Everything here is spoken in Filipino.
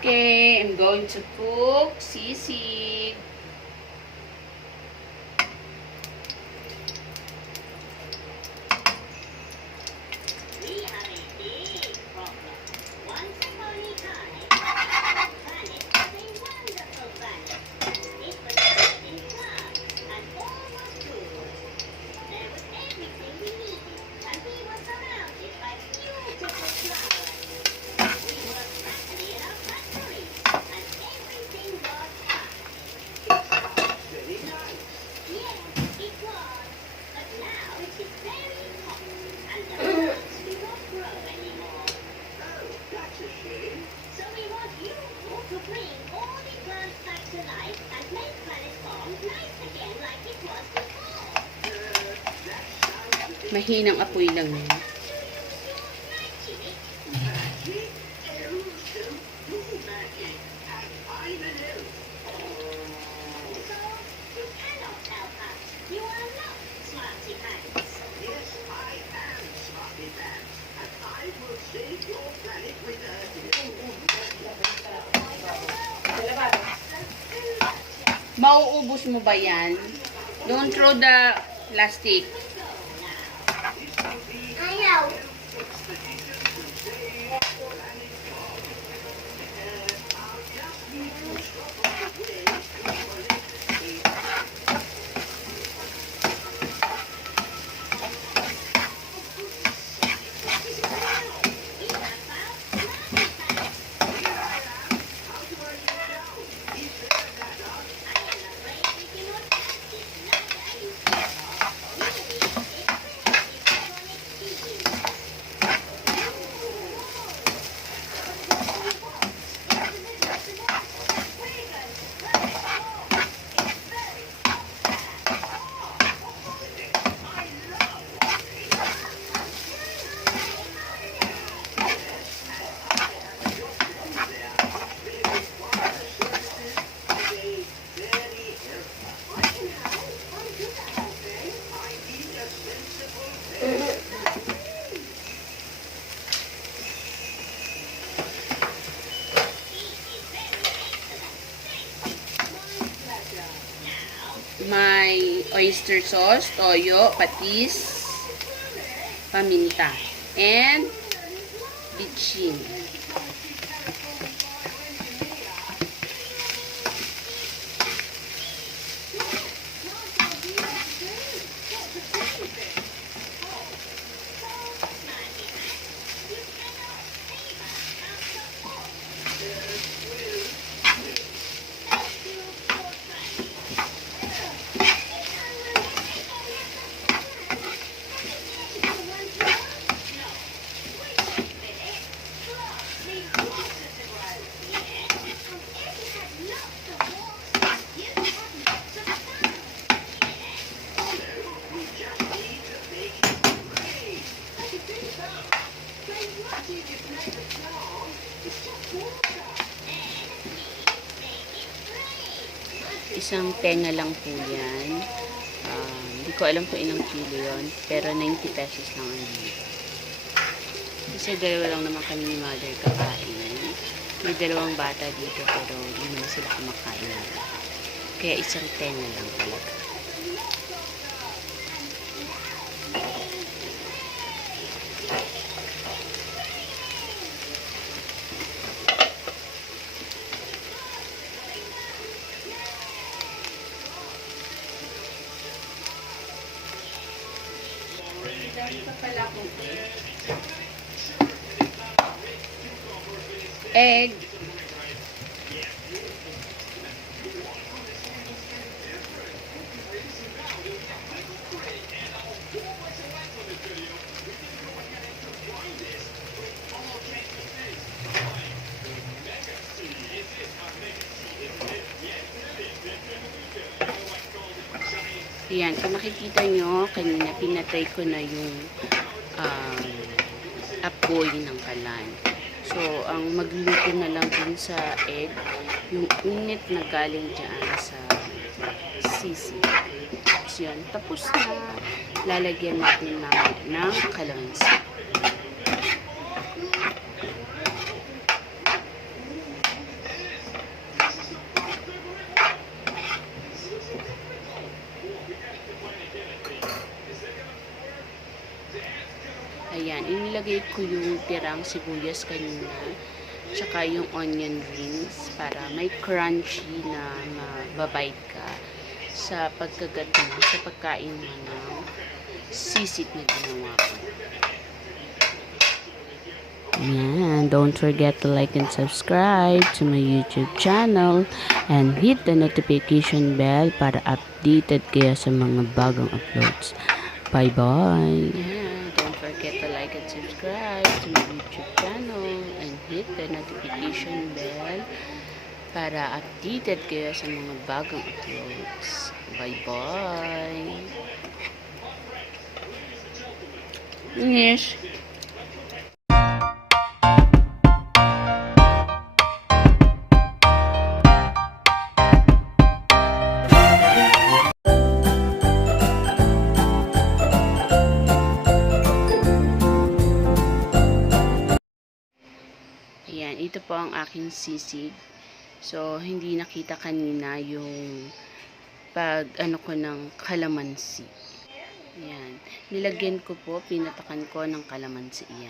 Okay, I'm going to cook sisig. Mahinang apoy lang yun. Mauubos mo ba yan? Don't throw the plastic. Ayaw. May oyster sauce, toyo, patis, paminta, and bitchin. Isang tenga lang po yan. Hindi ko alam kung ilang kilo yun. Pero 90 pesos lang ang dito. Kasi dalawa lang naman kami ni mother kakain. May dalawang bata dito pero hindi naman sila kumakain natin. Kaya isang tenga lang talaga. Egg. Ayan, kung makikita nyo, kanina pinatay ko na yung apoy ng kalan. So, ang magluluto na lang dun sa egg, yung init na galing dyan sa sisig. Tapos yun, tapos na, lalagyan natin ng kalamansi. nilagay ko yung tirang sibuyas kanina, tsaka yung onion rings para may crunchy na mababite ka sa pagkagat mo, sa pagkain mo ng sisig na ginawa ko. Yan, don't forget to like and subscribe to my YouTube channel and hit the notification bell para updated kayo sa mga bagong uploads. Bye-bye! Yeah, don't forget to like and subscribe to my YouTube channel and hit the notification bell para updated kayo sa mga bagong uploads. Bye-bye! Yes. Ayan, ito po ang aking sisig. So, hindi nakita kanina yung ano ko ng kalamansi. Ayan. Nilagyan ko po, pinatakan ko ng kalamansi. Ayan.